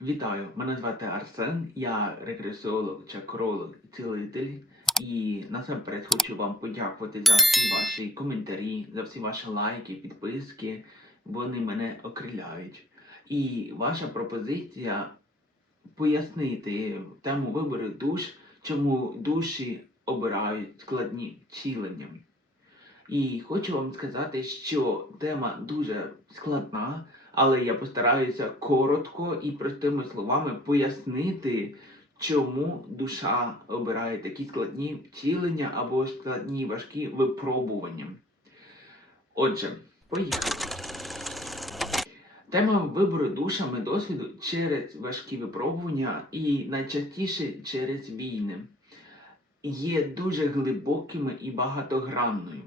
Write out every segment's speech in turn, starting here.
Вітаю, мене звати Арсен, я регресолог, чакролог, цілитель. І насамперед хочу вам подякувати за всі ваші коментарі, за всі ваші лайки, підписки. Вони мене окриляють. І ваша пропозиція пояснити тему вибору душ, чому душі обирають складні втілення. І хочу вам сказати, що тема дуже складна, але я постараюся коротко і простими словами пояснити, чому душа обирає такі складні втілення або складні важкі випробування. Отже, поїхали. Тема вибору душами досвіду через важкі випробування і найчастіше через війни є дуже глибокими і багатогранною.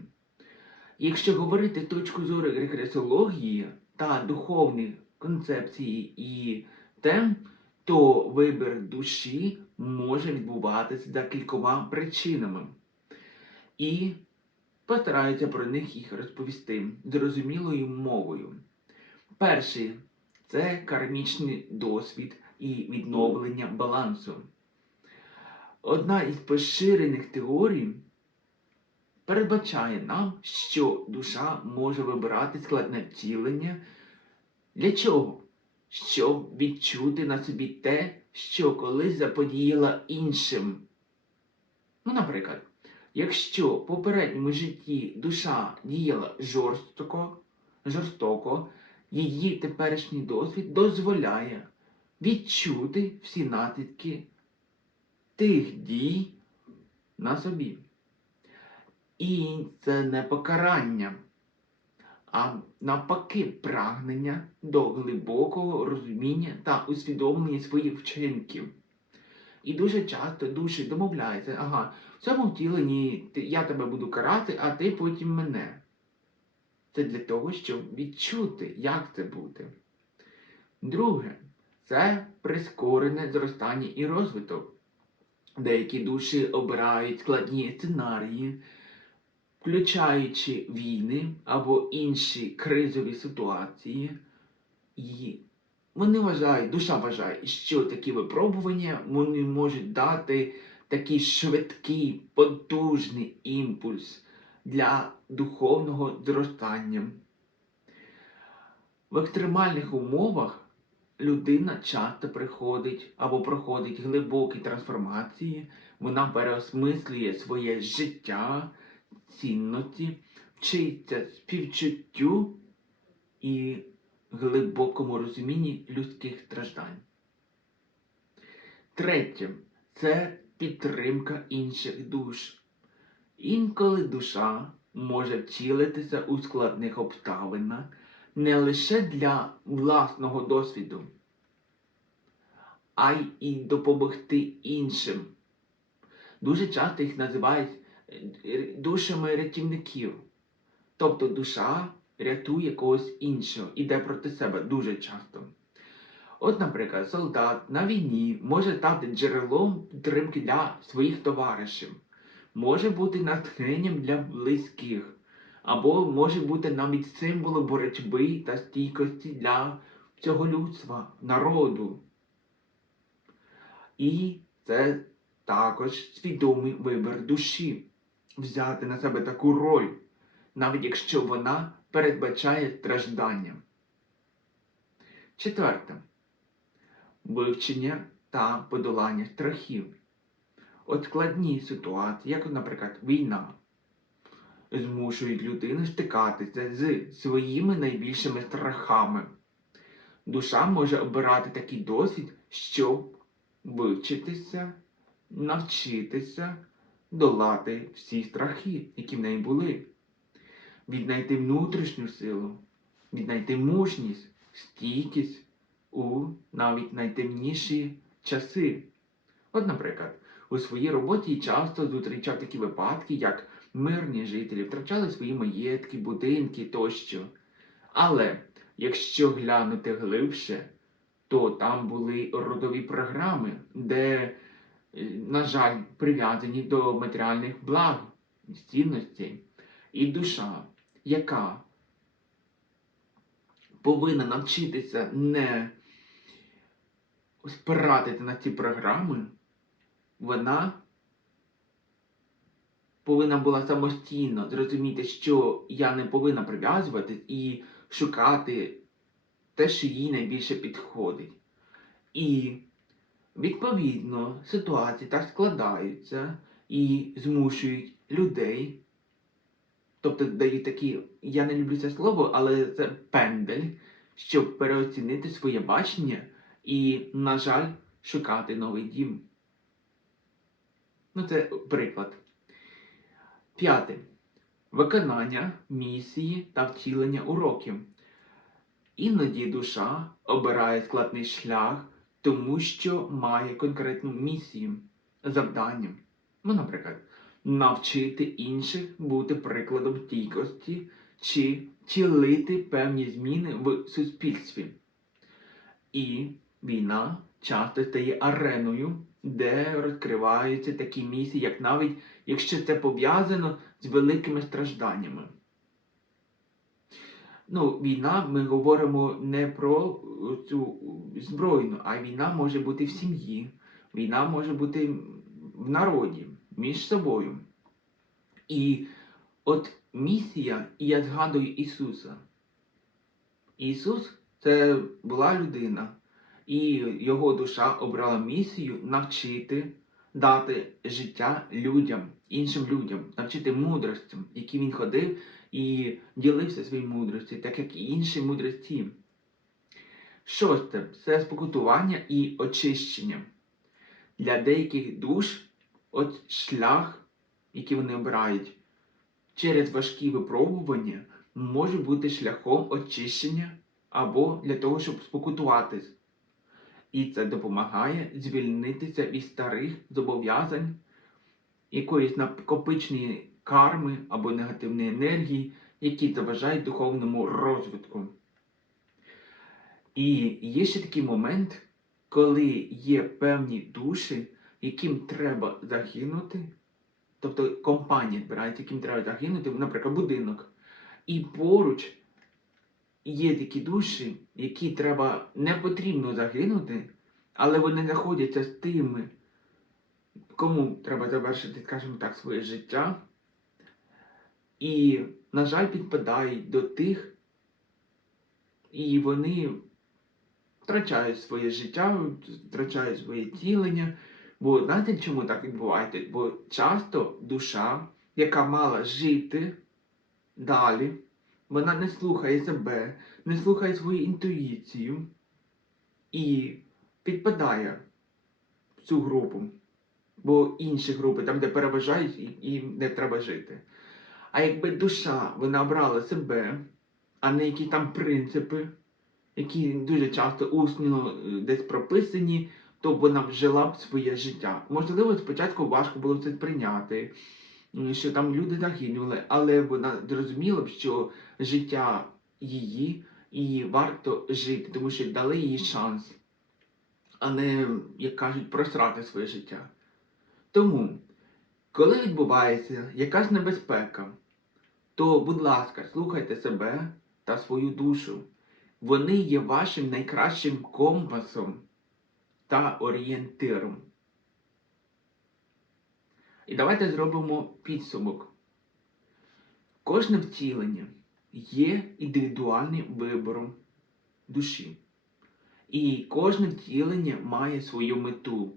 Якщо говорити з точки зору регресології та духовних концепцій і тем, то вибір душі може відбуватися за кількома причинами. І постараюся про них їх розповісти зрозумілою мовою. Перший це кармічний досвід і відновлення балансу. Одна із поширених теорій передбачає нам, що душа може вибирати складне втілення. Для чого? Щоб відчути на собі те, що колись заподіяла іншим. Ну, наприклад, якщо в попередньому житті душа діяла жорстоко, жорстоко, її теперішній досвід дозволяє відчути всі наслідки тих дій на собі. І це не покарання, а навпаки прагнення до глибокого розуміння та усвідомлення своїх вчинків. І дуже часто душі домовляються, ага, в цьому втіленні я тебе буду карати, а ти потім мене. Це для того, щоб відчути, як це бути. Друге, це прискорене зростання і розвиток. Деякі душі обирають складні сценарії, включаючи війни або інші кризові ситуації. І вони вважають, душа вважає, що такі випробування вони можуть дати такий швидкий, потужний імпульс для духовного зростання. В екстремальних умовах людина часто приходить або проходить глибокі трансформації, вона переосмислює своє життя, цінності, вчиться співчуттю і глибокому розумінні людських страждань. Третє це підтримка інших душ. Інколи душа може втілитися у складних обставинах не лише для власного досвіду, а й допомогти іншим. Дуже часто їх називають душами рятівників. Тобто душа рятує когось іншого, іде проти себе дуже часто. От, наприклад, солдат на війні може стати джерелом підтримки для своїх товаришів, може бути натхненням для близьких, або може бути навіть символом боротьби та стійкості для цього людства, народу. І це також свідомий вибір душі взяти на себе таку роль, навіть якщо вона передбачає страждання. Четверте. Вивчення та подолання страхів. От складні ситуації, як, наприклад, війна, змушують людину стикатися з своїми найбільшими страхами. Душа може обирати такий досвід, щоб вивчитися, навчитися долати всі страхи, які в неї були, віднайти внутрішню силу, віднайти мужність, стійкість у навіть найтемніші часи. От, наприклад, у своїй роботі часто зустрічав такі випадки, як мирні жителі втрачали свої маєтки, будинки тощо. Але якщо глянути глибше, то там були родові програми, де, на жаль, прив'язані до матеріальних благ, цінностей, і душа, яка повинна навчитися не спиратися на ці програми, вона повинна була самостійно зрозуміти, що я не повинна прив'язуватись і шукати те, що їй найбільше підходить. І відповідно ситуації так складаються і змушують людей. Тобто дають такі, я не люблю це слово, але це пендель, щоб переоцінити своє бачення і, на жаль, шукати новий дім. Ну, це приклад. П'яте. Виконання місії та втілення уроків. Іноді душа обирає складний шлях, тому що має конкретну місію, завдання. Ну, наприклад, навчити інших бути прикладом стійкості чи втілити певні зміни в суспільстві. І війна часто стає ареною, де розкриваються такі місії, як навіть якщо це пов'язано з великими стражданнями. Ну, війна, ми говоримо не про е, цю збройну, а війна може бути в сім'ї, війна може бути в народі, між собою. І от місія, і я згадую Ісуса. Ісус це була людина, і його душа обрала місію навчити дати життя людям, іншим людям, навчити мудростям, які він ходив і ділився своєю мудрості, так як і інші мудрості. Шосте це спокутування і очищення. Для деяких душ от шлях, який вони обирають через важкі випробування, може бути шляхом очищення або для того, щоб спокутуватись. І це допомагає звільнитися від старих зобов'язань, якоїсь накопичної карми або негативної енергії, які заважають духовному розвитку. І є ще такий момент, коли є певні душі, яким треба загинути, тобто компанія збирається, яким треба загинути, наприклад, будинок. І поруч є такі душі, які треба не потрібно загинути, але вони знаходяться з тими, кому треба завершити, скажімо так, своє життя. І, на жаль, підпадають до тих, і вони втрачають своє життя, втрачають своє тілення. Бо знаєте, чому так відбувається? Бо часто душа, яка мала жити далі, вона не слухає себе, не слухає свою інтуїцію і підпадає в цю групу. Бо інші групи, там, де переважають, їм не треба жити. А якби душа вона обрала себе, а не які там принципи, які дуже часто усно е, десь прописані, то вона вжила б своє життя. Можливо, спочатку важко було це сприйняти, що там люди загинули, але вона зрозуміла б, що життя її і варто жити, тому що дали їй шанс, а не, як кажуть, просрати своє життя. Тому, коли відбувається якась небезпека, то, будь ласка, слухайте себе та свою душу. Вони є вашим найкращим компасом та орієнтиром. І давайте зробимо підсумок. Кожне втілення є індивідуальним вибором душі. І кожне втілення має свою мету.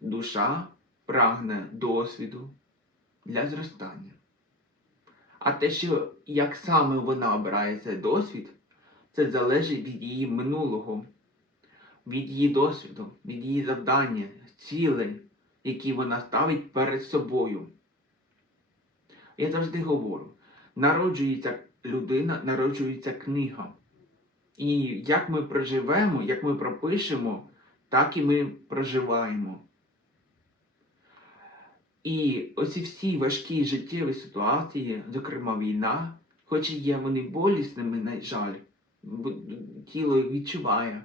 Душа прагне досвіду для зростання. А те, що як саме вона обирає цей досвід, це залежить від її минулого, від її досвіду, від її завдання, цілей, які вона ставить перед собою. Я завжди говорю: народжується людина, народжується книга. І як ми проживемо, як ми пропишемо, так і ми проживаємо. І оці всі важкі життєві ситуації, зокрема війна, хоч і є вони болісними, на жаль, тіло відчуває,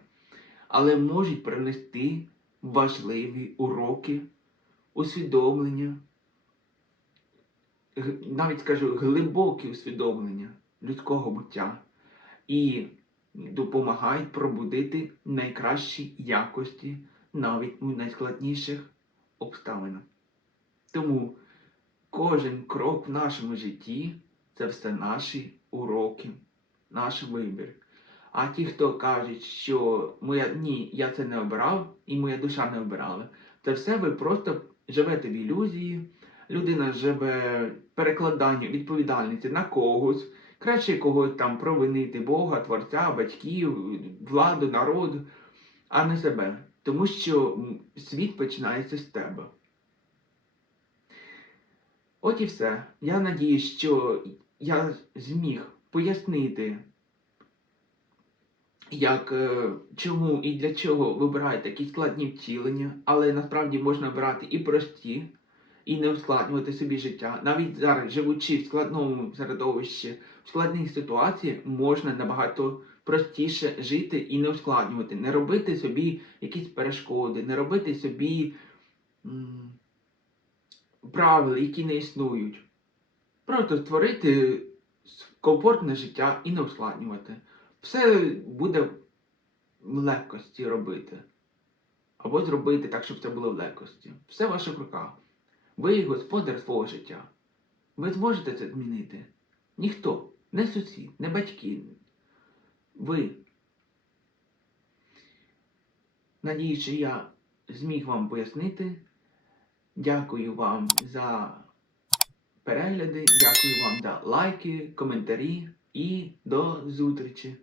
але можуть принести важливі уроки, усвідомлення, навіть скажу глибокі усвідомлення людського буття. І допомагають пробудити найкращі якості навіть у найскладніших обставинах. Тому кожен крок в нашому житті це все наші уроки, наш вибір. А ті, хто кажуть, що моя ні, я це не обирав, і моя душа не обирала, це все ви просто живете в ілюзії. Людина живе перекладанням відповідальності на когось, краще когось там провинити Бога, Творця, батьків, владу, народу, а не себе. Тому що світ починається з тебе. От і все. Я надіюсь, що я зміг пояснити, як, е, чому і для чого вибирають такі складні втілення, але насправді можна обирати і прості, і не ускладнювати собі життя. Навіть зараз, живучи в складному середовищі, в складній ситуації, можна набагато простіше жити і не ускладнювати, не робити собі якісь перешкоди, не робити собі м, правил, які не існують. Просто створити комфортне життя і не ускладнювати. Все буде в легкості робити. Або зробити так, щоб це було в легкості. Все в ваших руках. Ви господар свого життя. Ви зможете це змінити. Ніхто, не сусід, не батьки. Ви. Надіюсь, що я зміг вам пояснити. Дякую вам за перегляди, дякую вам за лайки, коментарі і до зустрічі!